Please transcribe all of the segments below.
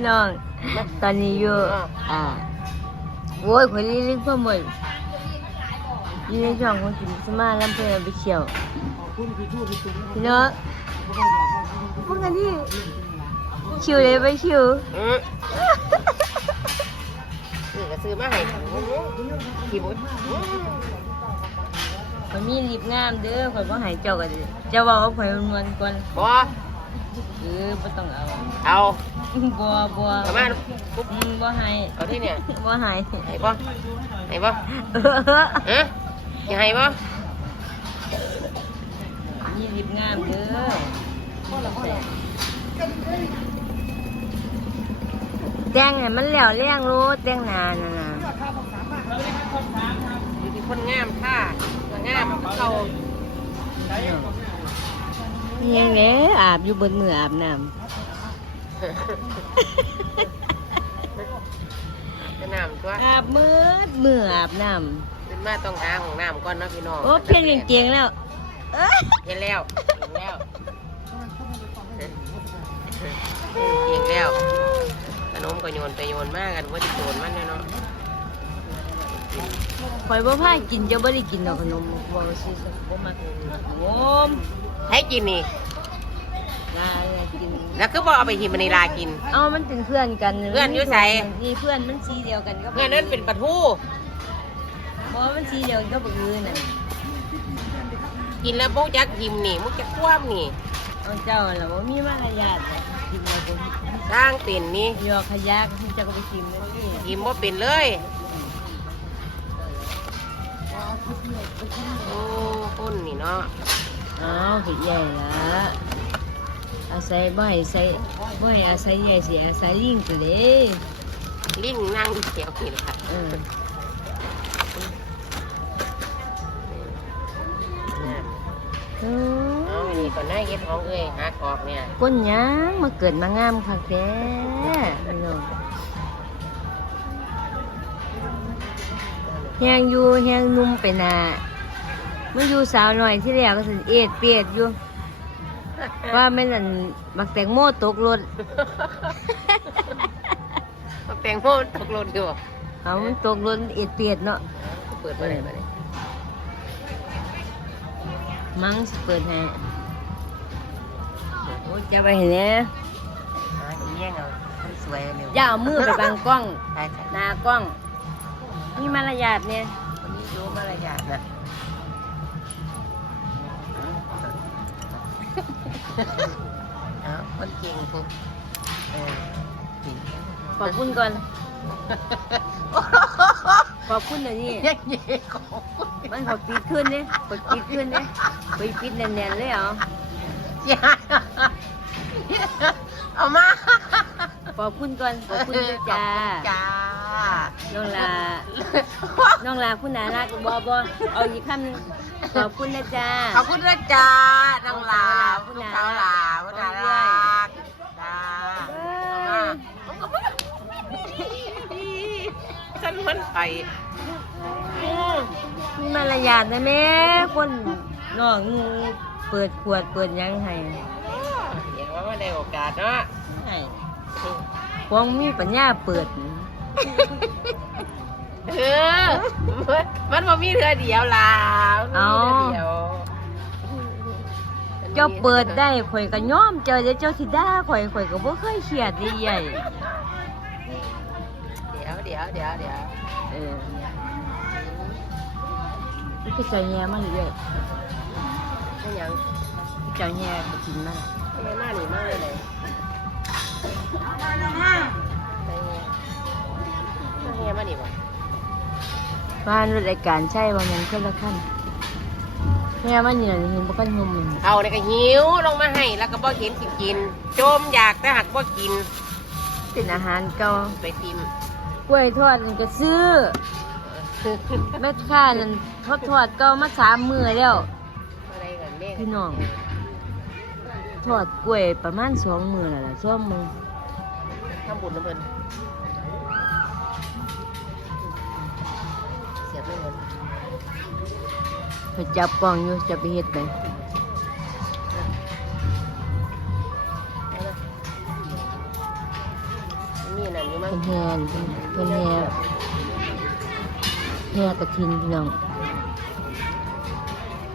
พี่น้อง ตอนนี้อยู่อ่าโว้ยข่อยลิลิพ่อหมดอยู่ในช่องของกินสมาลำเพลินไปเขียวพี่น้องพวกกันที่ชิวเลยไปชิวอืมนี่ก็ซื้อมาให้ขี่บุญข่อยมีรีบงามเด้อข่อยบ่ใหายเจ้ากันเจ้าเว่าเอาข่อยมวนก่อนบ่ เออบ่ต้องเอาเอาบ่บ่ประมาณปุ๊บอืมบ่ให้เอาที่เนี่ยบ่ให้ให้บ่ให้บ่เออฮะจะให้บ่มีรีบงามเด้อแต่งให้มันแล้วเลี้ยงรู้แต่งหนาน่ะนะอยู่ที่คนงามค่ะงามเขา ยังเด้อาบอยู่บนมืออาบน้จะน้ำตัวำอาบมือมืออาบน้ขึ้นมาต้องหาของน้ำก่อนเนาะพี่น้องำโอ้เพียงเกียงๆแล้วเอ้ยเห็นแล้วเห็นแล้วเก่งแล้วขนมก็โยนไปโยนมากันว่าจะโยนมันเนาะข่อยบ่พากินเจ้าบ่ได้กินดอกขนมบ่สิสักบ่มักโอม ให้กินนี่ลาเลยกิน แล้วก็บอกเอาไปหิมมันในลากิน เอามันเป็นเพื่อนกันเพื่อนอยู่ไสนี่เพื่อนมันสีเดียวกันก็เงื่อนนั้นเป็นปลาทูบ่มันสีเดียวกันก็บ่อื่นน่ะกินแล้วมุกจักหิมนี่มุกจักคว่ำนี่เอาเจ้าล่ะบ่มีมารยาทอะกินแล้วบ่สร้างเป็นนี่ยอขยะที่เจ้าก็ไปกินนั่นนี่หิมว่าเป็นเลยโอ้คนนี่เนาะ อ้าวคือใหญ่ละอาศัยบ่ให้ใส่บ่ให้อาศัยใหญ่สิอาศัยลิงตัวเด้ลิงนั่งเขียวนี่แหละเออเอเอาอนี่ก่อนหน้าเย็บท้องเอ้ยหาขอบเนี่ยก้นหยังมาเกิดมางามคักแท้พี่น้องแฮงอยู่แฮงนุ่มไปหนา มันอยู่สาวหน่อยที่แล้วก็สิเอ็ดเปียดอยู่ ว่าแม่นอั่นบักแตงโมตกรถแตงโมตกหล่นอยู่เอามันตกรถเอ็ดเปียดเนาะเปิดมาไหนมาไหนมั้งสิเปิดให้โอ้ยจะไปเห็นเนี่ยหาอีแย่งเอาคนสวยเนี่ยอย่าเอามือไปบังกล้องใช่ใช่หน้ากล้องนี่มารยาทเนี่ยวันนี้รู้มารยาทนะ อาคนเก่งเออจริงขอบคุณก่อน ขอบคุณเดี๋ยวนี้เย้เย้ของมันขอปิดขึ้นเนี่ยกดปิดขึ้นเนี่ยไปปิดแน่นๆเลยเหรออย่าเอามา ขอบคุณก่อน ขอบคุณด้วยจ้า จ้า น้องลา น้องลาคุณนารักบอบอเอาอีกคำหนึงขอบคุณนะจ้าขอบคุณด้วยจ้าน้องลาคุณสาวลาคุณน่ารักจ้าฉันมันไปมีมารยาทนะแม่คนน้องเปิดขวดเปิดหยังให้อย่างว่าไม่ได้โอกาสเนาะให้พวงมีปัญญาเปิด เออ มันมันมีเธอเดียวล่ะมันมีเธอเดียวเจ้าเปิดได้ข่อยก็ย้อมเจอเจ้าสิด่าข่อยข่อยก็บ่เคยเครียดดีใหญ่เดี๋ยวเดี๋ยวเดี๋ยวเดี๋ยวเออนี่คือเจ้าแย่มันเรื่อยไม่ยังเจ้าแย่ก็กินมากทำไมหน้าหนีมากเลยเลย เฮียมานีบ่บ้านรายการใช่ว่ามันคนละขั้นแม่มันเนี่ยเห็นบ่กันหุ่มมันเอาเนี่ยก็หิวลงมาให้แล้วก็บ่เห็นสิกิน โจมอยากแต่หักบ่กินเป็นอาหารเก่าไปทิมกล้วยทอดนั่นก็ซื้อแม่ค้านั่นทอดทอดเก่ามาสามมื้อแล้วอะไรกันเนี่ยพี่น้องทอดกล้วยประมาณสองมื้อแล้วล่ะสองมื้อทำบุญน้ำเพิ่น ไปจับกล้องอยู่จะไปเฮ็ดไปเอาเลยนี่นั่นอยู่มั้งเพิ่นแฮนเพิ่นแฮแฮกระทินพี่น้อง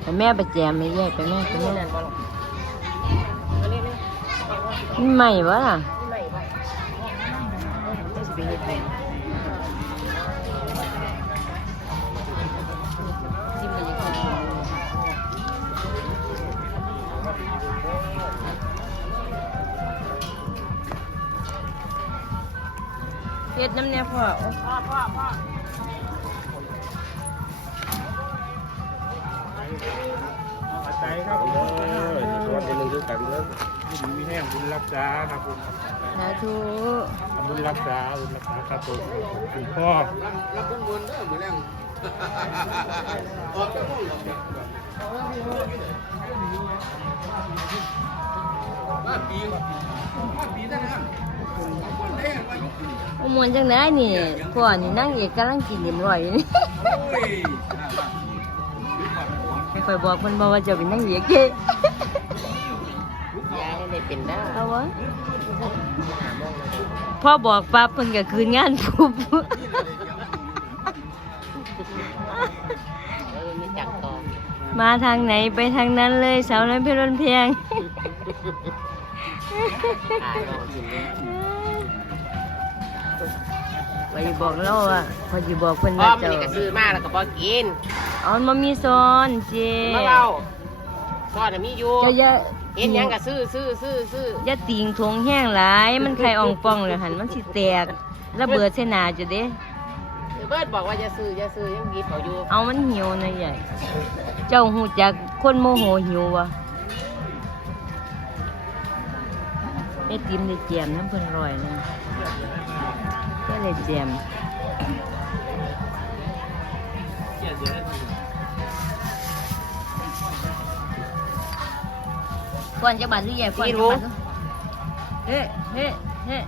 ไปแม่ไปแจมไม่แยกไปแม่ไปนี่แม่นั่นบ่ล่ะอันนี้นี่บอกว่านี่ใหม่วะล่ะที่ไหนบ่ไม่สิไปเฮ็ดแม่จิ้ เฮ็ดน้ำเนี่ยพ่อโอ้พ่อพ่อพ่ออาศัยครับผมวันที่หนึ่งคือกันเด้อบุญมีแห้งบุญรักษาครับผมสาธุบุญรักษาบุญรักษาครับผมคุณพ่อโอ้ม วนจังไดนี่พ่อนี่นั่งเอกกำลังกินเรียบร้อยอยู่นี่ไม่ค่อยบอกเพิ่นบอกว่าจะเป็นนางเอกเด้ยายให้ได้เป็นได้เอาวะพ่อบอกปั๊บเพิ่นก็คืนงานปุ๊บเออมีจักตองมาทางไหนไปทางนั้นเลยสาวน้อยเพชรบ้านเพียง ไปบอกเราอะพอจะบอกเพิ่นพ่อว่ามันเจ้านี่ก็ซื้อมาแล้วก็บ่กินเอามันมามีซ้อนเจมาเล่าพ่อน่ะมีอยู่เจ้าอย่าเห็นหยังก็ซื้อซื้อซื้อซื้ออย่าติงทงแห้งหลาย มันไข่อ่องป่องเลยหันมันสิแตกระเบิดใส่หน้าจะเด้เดี๋ยวเบิร์ดบอกว่าจะซื้อจะซื้อยังหยิบเอาอยู่เอามันหิวนะใหญ่ เจ้าหูจักคนโมโหหิววะไอติมได้แจมน้ำเพิ่นลอยนะ ก็เลยแจมก่อนจะบาดหรือใหญ่ก่อนจะบาดเฮ้เฮ้เฮ้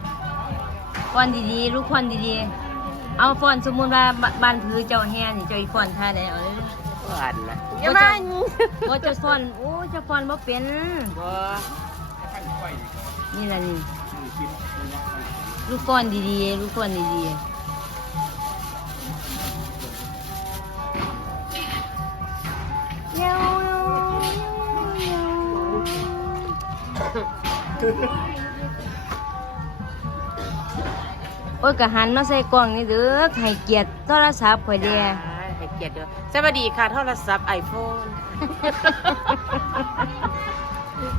ก่อนดีๆลูกก่อนดีๆเอาฟอนสมมุติว่าบบ้านผือเจ้าแห่นี่เจ้าอีฟอนท่าไหนเอาเลยหวานนะอย่ามาโอ้เจะฟอน โอ้เจะฟอนบ่เป็นบ่นี่ล่ะนี่ ลูกก้อนดีๆ ลูกก้อนดีๆเยาเยาเยาโอ้ยกะหันมาใส่กล่องนี่เด้อให้เกียรติโทรศัพท์ข่อยเด้อให้เกียรติด้วยสวัสดีค่ะโทรศัพท์ไอโฟน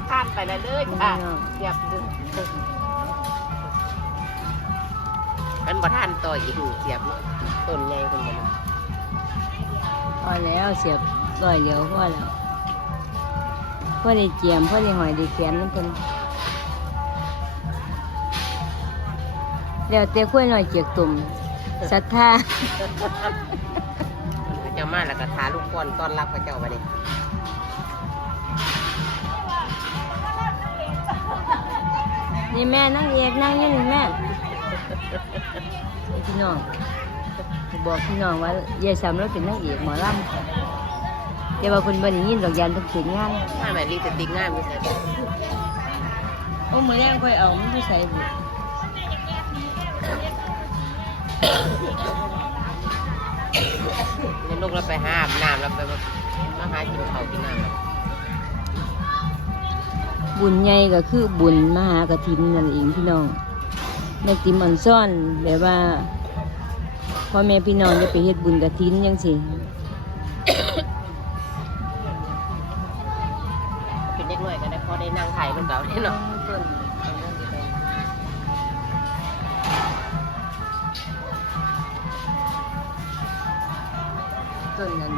ทานไปแล้วเด้อค่ะเรียบดึง มันบ่ทานต่ออีกเสียบเนาะต้นใหญ่คนเดียวพอแล้วเสียบร้อยเดียวพอแล้วพอได้เจียมพอได้หอยได้แขนนั่นเพิ่นแล้วแต่คุยหน่อยเจียกตุ่มศรัทธาพระเจ้ามาแล้วก็ทาลูกก้อนต้อนรับพระเจ้าบัดนี้นี่แม่นั่งเอกนั่งอยี่นี่แม่ พี่น้องบอกพี่น้องว่ายายสามเราเป็นนางเอกหมอลำแต่ว่าคนบ่ได้ยินดอกยานเพิ่นเขียนงานถ้าแม่ลิปสติกงามมีใส่โอ้มื้อแรงค่อยเอามันอยู่ใส่บุนี่ลูกเราไปหาอาบน้ำเราไปมาหากินข้าวกินน้ำแล้วบุญใหญ่ก็คือบุญมหากฐินนั่นเองพี่น้อง แม่ติมอันซ่อนแบบว่าพ่อแม่พี่น้องจะไปเฮ็ดบุญกฐินจังซี่เป็นเด็กน้อยก็ได้พอได้นั่งถ่ายรูปเก่าได้เนาะต้นนั้น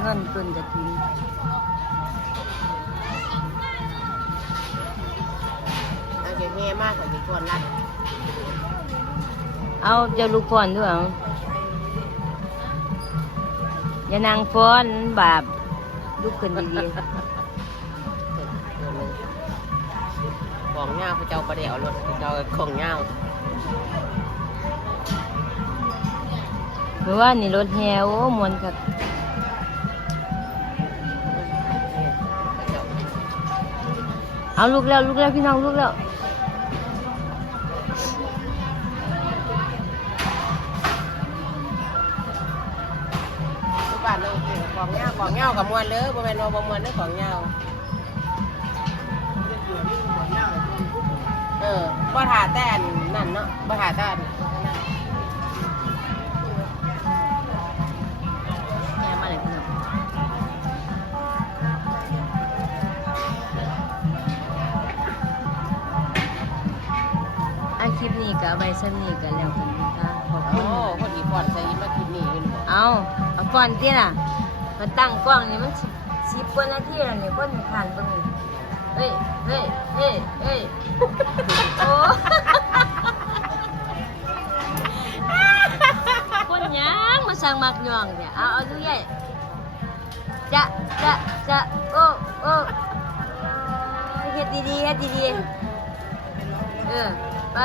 เงินต้นกฐินาเงี้ยมากกว่ามีคนรักเอาเจะลูกฟ้อนด้วยเอาอย่านางฟ้อนบาปลุกขึ้นดีของเงาพระเจ้าประเดี๋ยวรถพระเจ้าของเงาๆเพราะว่านี่รถแฮโอ้มวนครับเอาลูกแล้วลูกแล้วพี่น้องลูกแล้ว งาของเงากับมวนเลยบ่แม่นว่าบ่มวนเด้อของเงาเออบ่ถ่าแต่อันนั่นเนาะบ่ถ่าแต่อันแม่มาเลยพี่น้องอาคลิปนี้ก็เอาไว้ซ้ำนี้ก็แล้วกันนะคะขอบคุโอ้ณคนอีพอดใส่มาคิดนี่อยู่นี่บ่ เอาเอาก่อนที่ล่ะ มาตั้งกล้องนี่มันสิสิบกว่านาทีแล้วนี่คนผ่านเบิ่งนี่เฮ้ยเฮ้ยเฮ้ยเฮ้ยโอ้คนหยังมาสั่งมักย่องเนี่ยเอาเอาดูใหญ่จะจะจะโอ้โอ้เฮ็ดดีๆเฮ็ดดีๆเออไป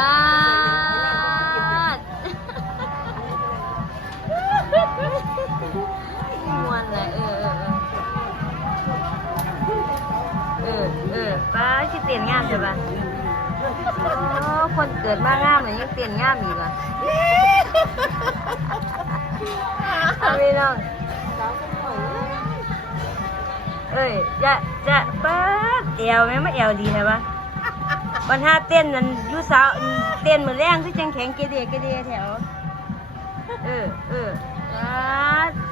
มวนเลยเออเออเออเออป้าชิเตียนงามใช่ปะโอ้คนเกิดมางามเลยยังเตียนงามอีกอะเอาพี่น้องเอ้ยจะจะป้าเอวแม่มาเอวดีใช่ปะวันห้าเต้นนั้นยูสาวเต้นเหมือนแรงคือจังแข็งเกเดเกเดแถว เออเออป๊า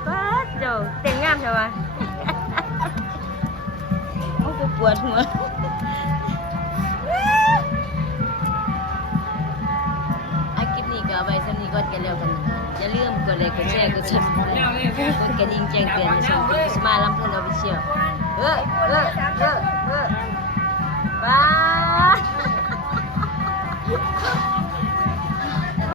ป๊า เดี๋ยวเต็มงามใช่ปะโอ้กูปวดหัวอาคลิปนี้ก็เอาไว้สำนี้ก็กันแล้วกันอย่าลืมกดไลค์กดแชร์กดซับสไครต์กดกระดิ่งแจ้งเตือนในช่องสมาลำเพิ่นเอาไปเชียวเออเออเออเออป๊า